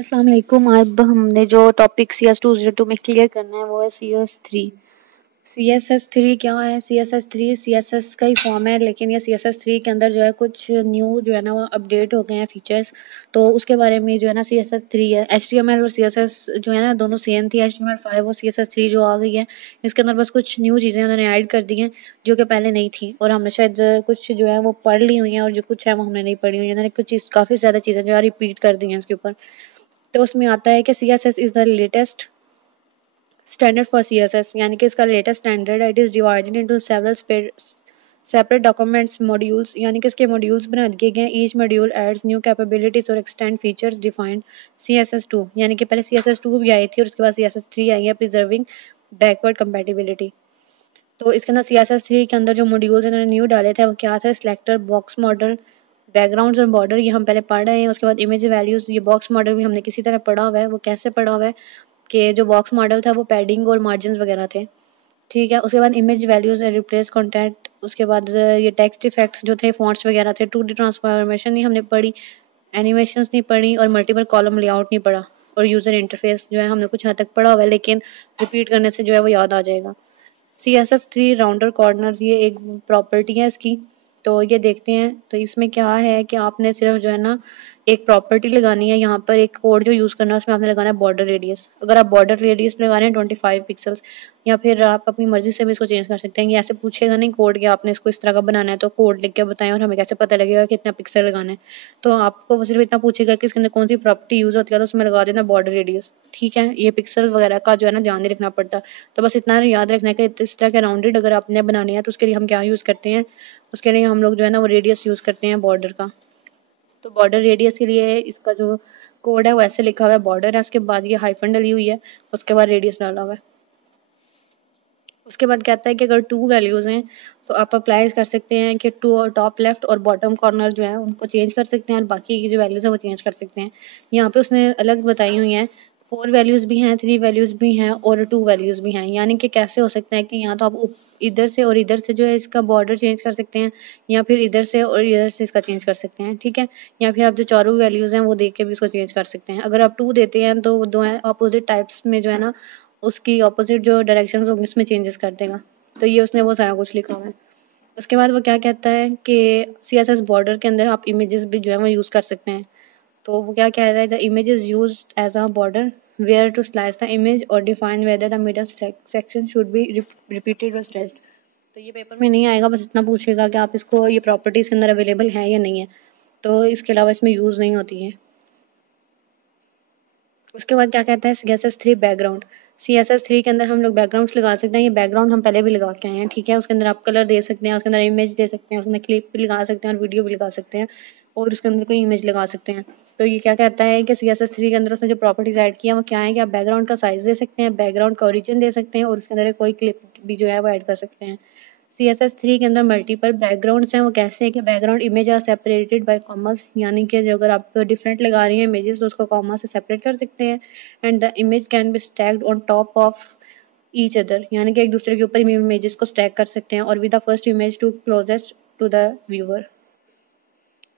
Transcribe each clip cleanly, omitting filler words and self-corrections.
अस्सलाम वालेकुम। अब हमने जो टॉपिक CS202 में क्लियर करना है वो है CS3। CSS3 क्या है? CSS3 CSS का ही फॉर्म है, लेकिन ये CSS3 के अंदर जो है कुछ न्यू जो है ना वो अपडेट हो गए हैं फीचर्स, तो उसके बारे में जो है ना CSS3 है। HTML और CSS जो है ना दोनों सेम थी, HTML5 और CSS3 जो आ गई है इसके अंदर बस कुछ न्यू चीज़ें उन्होंने ऐड कर दी हैं जो कि पहले नहीं थी, और हमने शायद कुछ जो है वो पढ़ ली हुई हैं और जो कुछ है वो हमने नहीं पढ़ी हुई है। उन्होंने कुछ चीज़ काफ़ी ज़्यादा चीज़ें जो है रिपीट कर दी हैं इसके ऊपर। तो उसमें आता है कि CSS is the latest standard for CSS, यानी कि इसका लेटेस्ट स्टैंडर्ड है। It is divided into several separate documents modules, यानी कि इसके मॉड्यूल्स बना दिए गए हैं। Each module adds new capabilities और एक्सटेंड फीचर्स डिफाइंड CSS2, यानी कि पहले CSS2 भी आई थी और उसके बाद CSS3 आई है, प्रिजर्विंग बैकवर्ड कंपेटिबिलिटी। तो इसके अंदर CSS3 के अंदर जो मॉड्यूल्स इन्होंने न्यू डाले थे वो क्या था? सिलेक्टर, बॉक्स मॉडल, बैकग्राउंड्स और बॉर्डर, ये हम पहले पढ़ रहे हैं। उसके बाद इमेज वैल्यूज़, ये बॉक्स मॉडल भी हमने किसी तरह पढ़ा हुआ है। वो कैसे पढ़ा हुआ है कि जो बॉक्स मॉडल था वो पैडिंग और मार्जिन वगैरह थे, ठीक है। उसके बाद इमेज वैल्यूज़ रिप्लेस कंटेंट, उसके बाद ये टेक्स्ट इफेक्ट्स जो थे, फॉन्ट्स वगैरह थे। 2D ट्रांसफॉर्मेशन नहीं हमने पढ़ी, एनिमेशंस नहीं पढ़ी, और मल्टीपल कॉलम लेआउट नहीं पढ़ा, और यूज़र इंटरफेस जो है हमने कुछ हद तक पढ़ा हुआ है, लेकिन रिपीट करने से जो है वो याद आ जाएगा। CSS3 राउंडर कॉर्नर, ये एक प्रॉपर्टी है इसकी, तो ये देखते हैं। तो इसमें क्या है कि आपने सिर्फ जो है ना एक प्रॉपर्टी लगानी है, यहाँ पर एक कोड जो यूज़ करना है उसमें आपने लगाना है बॉर्डर रेडियस। अगर आप बॉर्डर रेडियस लगा रहे हैं 25 पिक्सल्स, या फिर आप अपनी मर्जी से भी इसको चेंज कर सकते हैं। ये ऐसे पूछेगा नहीं कोड कि आपने इसको इस तरह का बनाना है तो कोड लिख के बताएं और हमें कैसे पता लगेगा कितना पिक्सल लगाना है। तो आपको वो सिर्फ इतना पूछेगा कि इसके अंदर कौन सी प्रॉपर्टी यूज़ होती है, तो उसमें लगा देना बॉर्डर रेडियस, ठीक है। ये पिक्सल वगैरह का जो है ना ध्यान नहीं रखना पड़ता। तो बस इतना याद रखना है कि इस तरह के राउंडेड अगर आपने बनाने हैं तो उसके लिए हम क्या यूज़ करते हैं, उसके लिए हम लोग जो है ना वो रेडियस यूज़ करते हैं बॉर्डर का। तो बॉर्डर रेडियस के लिए इसका जो कोड है वो ऐसे लिखा हुआ है, बॉर्डर है, उसके बाद ये हाइफन डली हुई है, उसके बाद रेडियस डाला हुआ है। उसके बाद कहता है कि अगर 2 वैल्यूज़ हैं तो आप अप्लाई कर सकते हैं कि टॉप लेफ्ट और बॉटम कॉर्नर जो है उनको चेंज कर सकते हैं, और बाकी की जो वैल्यूज़ है वो चेंज कर सकते हैं। यहाँ पे उसने अलग बताई हुई हैं, 4 वैल्यूज़ भी हैं, 3 वैल्यूज़ भी हैं और 2 वैल्यूज़ भी हैं। यानी कि कैसे हो सकता है कि यहाँ तो आप इधर से और इधर से जो है इसका बॉर्डर चेंज कर सकते हैं, या फिर इधर से और इधर से इसका चेंज कर सकते हैं, ठीक है। या फिर आप जो चारों वैल्यूज़ हैं वो देख के भी इसको चेंज कर सकते हैं। अगर आप 2 देते हैं तो वो दो हैं अपोजिट टाइप्स में जो है ना उसकी अपोजिट जो डायरेक्शंस होंगी उसमें चेंजेस कर देगा। तो ये उसने वो सारा कुछ लिखा हुआ है। उसके बाद वो क्या कहता है कि CSS बॉर्डर के अंदर आप इमेजेस भी जो है वो यूज़ कर सकते हैं। तो वो क्या कह रहा है, the image is use as a border where to slice the image और define whether the middle section should be repeated और स्ट्रेच्ड। तो ये पेपर में नहीं आएगा, बस इतना पूछेगा कि आप इसको ये प्रॉपर्टीज़ के अंदर अवेलेबल है या नहीं है, तो इसके अलावा इसमें यूज़ नहीं होती है। उसके बाद क्या कहता है CSS3 बैकग्राउंड। CSS3 के अंदर हम लोग बैकग्राउंड्स लगा सकते हैं। ये बैकग्राउंड हम पहले भी लगा के आए हैं, ठीक है। उसके अंदर आप कलर दे सकते हैं, उसके अंदर इमेज दे सकते हैं, उसके अंदर क्लिप भी लगा सकते हैं और वीडियो भी लगा सकते हैं, और उसके अंदर कोई इमेज लगा सकते हैं। तो ये क्या कहता है कि CSS3 के अंदर उसने जो प्रॉपर्टीज ऐड किया वो क्या है कि आप बैकग्राउंड का साइज दे सकते हैं, बैकग्राउंड का ओरिजिन दे सकते हैं, और उसके अंदर कोई क्लिप भी जो है वो ऐड कर सकते हैं। CSS3 के अंदर मल्टीपल बैकग्राउंड्स हैं। वो कैसे है कि background image are separated by commas, यानी कि जो अगर आप डिफरेंट लगा रही हैं इमेजेस तो उसको कॉमा से सेपरेट कर सकते हैं। And the image can be stacked on top of each other, यानी कि एक दूसरे के ऊपर इमेजेस को स्टैक कर सकते हैं, और with the first image to closest to the viewer.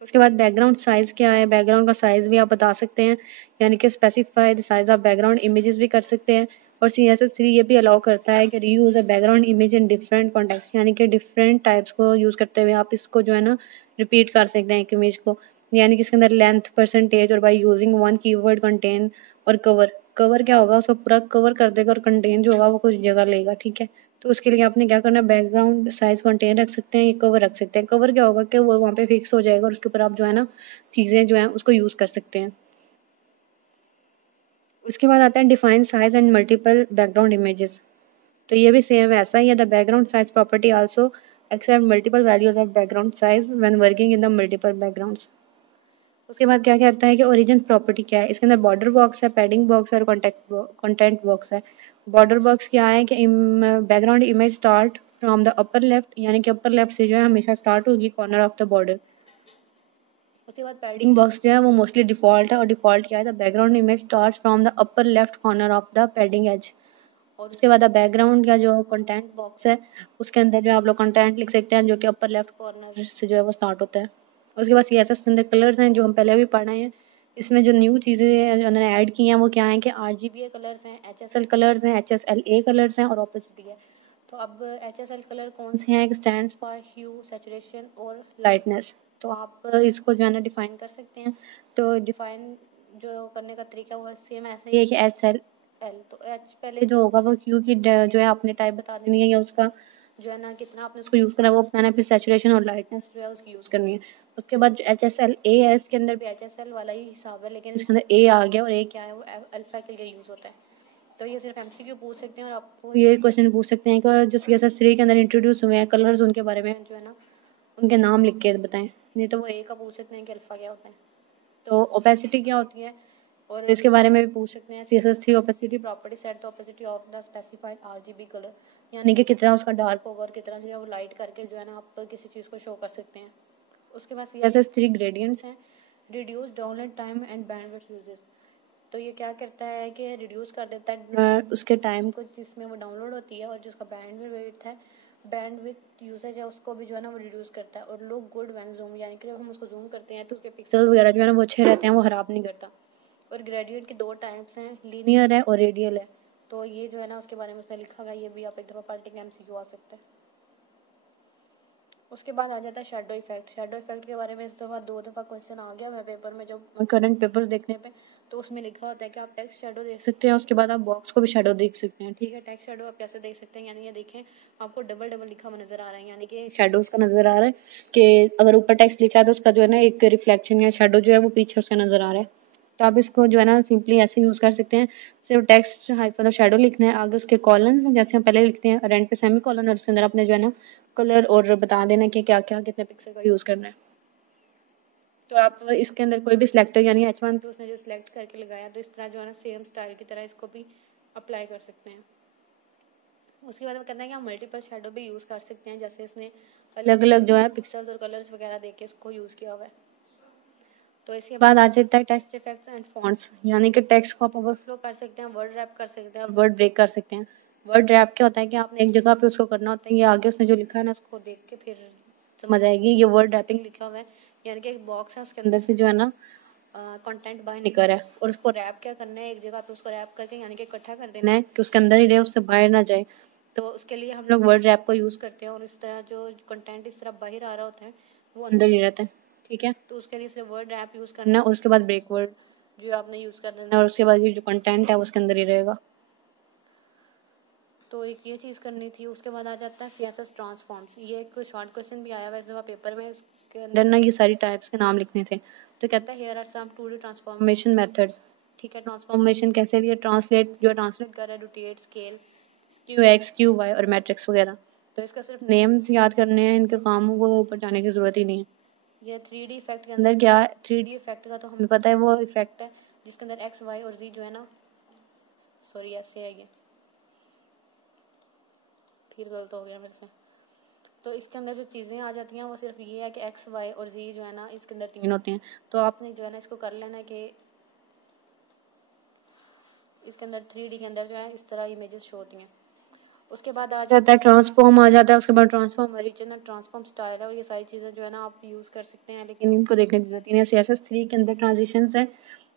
उसके बाद बैकग्राउंड साइज़ क्या है, बैकग्राउंड का साइज़ भी आप बता सकते हैं, यानी कि specify the size of background images भी कर सकते हैं। और CSS3 ये भी अलाउ करता है कि reuse a background image in different context, यानी कि डिफरेंट टाइप्स को यूज़ करते हुए आप इसको जो है ना रिपीट कर सकते हैं एक इमेज को। यानी कि इसके अंदर लेंथ, परसेंटेज, और by using one keyword contain और कवर। कवर क्या होगा, उसको पूरा कवर कर देगा, और कंटेन जो होगा वो कुछ जगह लेगा, ठीक है। तो उसके लिए आपने क्या करना है, बैकग्राउंड साइज़ कंटेन रख सकते हैं, ये कवर रख सकते हैं। कवर क्या होगा कि वो वहाँ पे फिक्स हो जाएगा और उसके ऊपर आप जो है ना चीज़ें जो हैं उसको यूज़ कर सकते हैं। उसके बाद आता है define size and multiple background images. तो ये भी सेम वैसा ही है। The background size property also accept multiple values of background size when working in the multiple backgrounds. उसके बाद क्या कहता है कि ओरिजिन प्रॉपर्टी क्या है, इसके अंदर बॉर्डर बॉक्स है, पैडिंग बॉक्स है और कंटेंट बॉक्स है। बॉर्डर बॉक्स क्या है कि background image start from the upper left, यानी कि अपर लेफ्ट से जो है हमेशा स्टार्ट होगी कॉर्नर ऑफ द बॉर्डर। उसके बाद पैडिंग बॉक्स जो है वो मोस्टली डिफ़ॉल्ट है, और डिफ़ॉल्ट क्या है, the background image start from the upper left corner of the padding edge. और उसके बाद बैकग्राउंड का जो कंटेंट बॉक्स है उसके अंदर जो आप लोग कंटेंट लिख सकते हैं जो कि अपर लेफ्ट कॉर्नर से जो है वो स्टार्ट होता है। उसके बाद CSS के अंदर कलर्स हैं जो हम पहले भी पढ़े हैं, इसमें जो न्यू चीज़ें जो उन्होंने ऐड की हैं वो क्या हैं कि RGBA कलर्स हैं, HSL कलर्स हैं, HSLA कलर्स हैं और ओपेसिटी है। तो अब HSL कलर कौन से हैं? स्टैंड्स फॉर ह्यू, सैचुरेशन और लाइटनेस। तो आप इसको जो है ना डिफ़ाइन कर सकते हैं। तो डिफ़ाइन जो करने का तरीका वो सेम ऐसा ही है कि HSL। तो H पहले जो होगा वो ह्यू की जो है आपने टाइप बता देनी है या उसका जो है ना कितना आपने उसको यूज़ करना है वो बताना है। फिर सैचुरेशन और लाइटनेस जो है उसकी यूज़ करनी है। उसके बाद जो HSLA है इसके अंदर भी HSL वाला ही हिसाब है, लेकिन इसके अंदर A आ गया और A क्या है वो अल्फा के लिए यूज़ होता है। तो ये सिर्फ MCQ पूछ सकते हैं और आपको ये क्वेश्चन पूछ सकते हैं कि जो CSS3 के अंदर इंट्रोड्यूस हुए हैं कलर्स उनके बारे में जो है ना उनके नाम लिख के बताएं। नहीं तो वो A का पूछ सकते हैं कि अल्फा क्या होता है। तो ओपेसिटी क्या होती है और इसके बारे में भी पूछ सकते हैं। CSS3 opacity property set the opacity of the specified RGB colour, यानी कि कितना उसका डार्क होगा और कितना जो है वो लाइट करके जो है ना आप किसी चीज़ को शो कर सकते हैं। उसके बाद CSS3 ग्रेडियंट्स हैं, reduce download time and bandwidth uses. तो ये क्या करता है कि रिड्यूस कर देता है उसके टाइम को जिसमें वो डाउनलोड होती है और जो उसका बैंडविड्थ यूसेज है उसको भी जो है ना वो रिड्यूस करता है। और लुक गुड व्हेन जूम, यानी कि जब हम उसको जूम करते हैं तो उसके पिक्सल वगैरह जो है ना वो अच्छे रहते हैं, वो ख़राब नहीं करता। और ग्रेडियंट के 2 टाइप्स हैं, लीनियर है और रेडियल है। तो ये जो है ना उसके बारे में उसने लिखा हुआ है, ये भी आप एक दफ़ा पढ़ के MCQ आ सकते हैं। उसके बाद आ जाता है शेडो इफेक्ट। शेडो इफेक्ट के बारे में इस दफ़ा 2 दफ़ा क्वेश्चन आ गया मैं पेपर में, जब करंट पेपर्स देखने पे तो उसमें लिखा होता है कि आप टेक्स्ट शेडो देख सकते हैं, उसके बाद आप बॉक्स को भी शेडो देख सकते हैं। ठीक है, टेक्स्ट शेडो आप कैसे देख सकते हैं, यानी ये देखें आपको डबल डबल लिखा हुआ नज़र आ रहा है, यानी कि शेडोज़ का नज़र आ रहा है कि अगर ऊपर टेक्स्ट लिखा है तो उसका जो है ना एक रिफ्लेक्शन या शेडो जो है वो पीछे उसका नज़र आ रहा है। तो आप इसको जो है ना सिंपली ऐसे यूज़ कर सकते हैं। सिर्फ टेक्स्ट हाइफन और शेडो लिखना है, आगे उसके कॉलम्स जैसे हम पहले लिखते हैं और एंड पे सेमी कॉलन, और उसके अंदर अपने जो है ना कलर और बता देना कि क्या क्या कितने पिक्सल का यूज़ करना है। तो आप इसके अंदर कोई भी सिलेक्टर यानी H1 पे उसने जो सिलेक्ट करके लगाया तो इस तरह जो है ना सेम स्टाइल की तरह इसको भी अप्लाई कर सकते हैं। उसके बाद वो कहते हैं कि हम मल्टीपल शेडो भी यूज़ कर सकते हैं, जैसे इसने अलग अलग जो है पिक्सल्स और कलर्स वगैरह दे के इसको यूज़ किया हुआ है। तो इसके बाद आ जाता है टेक्स्ट इफेक्ट्स एंड फॉन्ट्स, यानी कि टेक्स्ट को आप ओवरफ्लो कर सकते हैं, वर्ड रैप कर सकते हैं और वर्ड ब्रेक कर सकते हैं। वर्ड रैप क्या होता है कि आपने एक जगह पे उसको करना होता है, ये आगे उसने जो लिखा है ना उसको देख के फिर समझ आएगी। ये वर्ड रैपिंग लिखा हुआ है, यानी कि एक बॉक्स है उसके अंदर से जो है ना कंटेंट बाहर निकल रहा है और उसको रैप क्या करना है, एक जगह पे उसको रैप करके यानी कि इकट्ठा कर देना है कि उसके अंदर ही रहे, उससे बाहर ना जाए। तो उसके लिए हम लोग वर्ड रैप को यूज़ करते हैं और इस तरह जो कंटेंट इस तरह बाहर आ रहा होता है वो अंदर ही रहता है। ठीक है, तो उसके लिए सिर्फ वर्ड रैप यूज़ करना है और उसके बाद ब्रेक वर्ड जो आपने यूज़ कर देना है और उसके बाद ये जो कंटेंट है उसके अंदर ही रहेगा। तो एक ये चीज़ करनी थी। उसके बाद आ जाता है CSS ट्रांसफॉर्म्स। ये एक शॉर्ट क्वेश्चन भी आया हुआ इस दफ़ा पेपर में, इसके अंदर ना ये सारी टाइप्स के नाम लिखने थे। तो कहता है here are some 2D transformation methods. ठीक है, ट्रांसफॉर्मेशन कैसे लिए, ट्रांसलेट जो ट्रांसलेट कर रहा है, रोटेट, स्केल, QX, QY और मैट्रिक्स वगैरह। तो इसका सिर्फ नेम्स याद करने हैं, इनके कामों को ऊपर जाने की ज़रूरत ही नहीं है। ये 3D इफेक्ट के अंदर क्या है, 3D इफेक्ट का तो हमें पता है वो इफेक्ट है जिसके अंदर X, Y और Z जो है ना, सॉरी ऐसे है ये, फिर गलत हो गया मेरे से। तो इसके अंदर जो चीज़ें आ जाती हैं वो सिर्फ ये है कि X, Y और Z जो है ना इसके अंदर 3 होते हैं। तो आपने जो है ना इसको कर लेना कि इसके अंदर 3D के अंदर जो है इस तरह इमेजेस शो होती हैं। उसके बाद आ जाता है ट्रांसफॉर्म आ जाता है। उसके बाद ट्रांसफॉर्म ओरिजिनल, ट्रांसफॉर्म स्टाइल है और ये सारी चीज़ें जो है ना आप यूज़ कर सकते हैं, लेकिन इनको देखने की जरूरत ही नहीं है। CSS3 के अंदर ट्रांजिशंस हैं।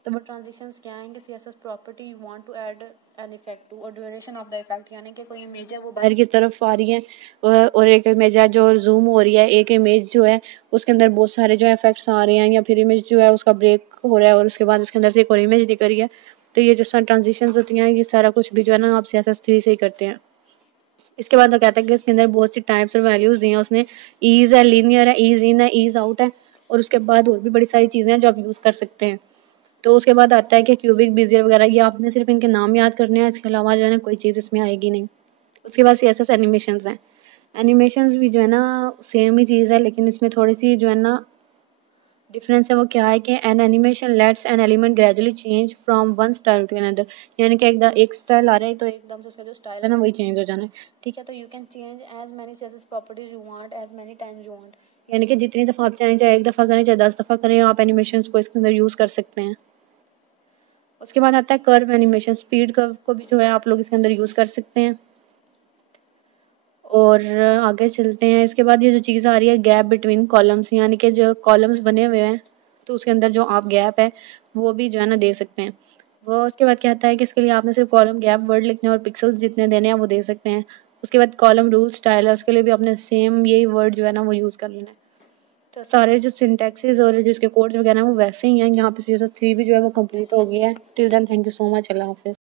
तो वो ट्रांजिशंस क्या हैं कि CSS property you want to add an effect to और ड्यूरेशन ऑफ द इफेक्ट, यानी कि कोई इमेज है वो बाहर की तरफ आ रही है और एक इमेज है जो जूम हो रही है। एक इमेज जो है उसके अंदर बहुत सारे जो इफेक्ट्स आ रहे हैं या फिर इमेज जो है उसका ब्रेक हो रहा है और उसके बाद उसके अंदर से एक और इमेज दिख रही है। तो ये जिस तरह ट्रांजिशंस होती हैं ये सारा कुछ भी जो है ना आप CSS3 से ही करते हैं। इसके बाद वो कहता है कि इसके अंदर बहुत सी टाइप्स और वैल्यूज़ दी हैं उसने। ईज है, लीनियर है, ईज इन है, ईज आउट है और उसके बाद और भी बड़ी सारी चीज़ें हैं जो आप यूज़ कर सकते हैं। तो उसके बाद आता है कि क्यूबिक, बेजियर वगैरह, ये आपने सिर्फ इनके नाम याद करने हैं, इसके अलावा जो है ना कोई चीज़ इसमें आएगी नहीं। उसके बाद CSS एनिमेशंस हैं। एनिमेशंस भी जो है ना सेम ही चीज़ है, लेकिन इसमें थोड़ी सी जो है ना डिफरेंस है। वो क्या है कि an animation lets an element gradually change from one style to another, यानी कि एक स्टाइल आ रहा है तो एकदम से उसका जो स्टाइल है ना वही चेंज हो जाना है। ठीक है, तो you can change as many CSS properties you want as many times you want, यानी कि जितनी दफ़ा आप चाहें, चाहे एक दफ़ा करें चाहे 10 दफ़ा करें, आप एनिमेशंस को इसके अंदर यूज़ कर सकते हैं। उसके बाद आता है कर्व एनिमेशन। स्पीड कर्व को भी जो है आप लोग इसके अंदर यूज़ कर सकते हैं। और आगे चलते हैं। इसके बाद ये जो चीज़ आ रही है गैप बिटवीन कॉलम्स, यानी कि जो कॉलम्स बने हुए हैं तो उसके अंदर जो आप गैप है वो भी जो है ना दे सकते हैं। वो उसके बाद कहता है कि इसके लिए आपने सिर्फ कॉलम गैप वर्ड लिखने और पिक्सल्स जितने देने हैं वो दे सकते हैं। उसके बाद कॉलम रूल स्टाइल है, उसके लिए भी आपने सेम यही वर्ड जो है ना वो यूज़ कर लेना है। तो सारे जो सिंटैक्सेस और जिसके कोड्स वगैरह हैं वो वैसे ही हैं। यहाँ पे CSS3 भी जो है वो कंप्लीट हो गया है। Till then thank you so much, अल्लाह हाफिज़।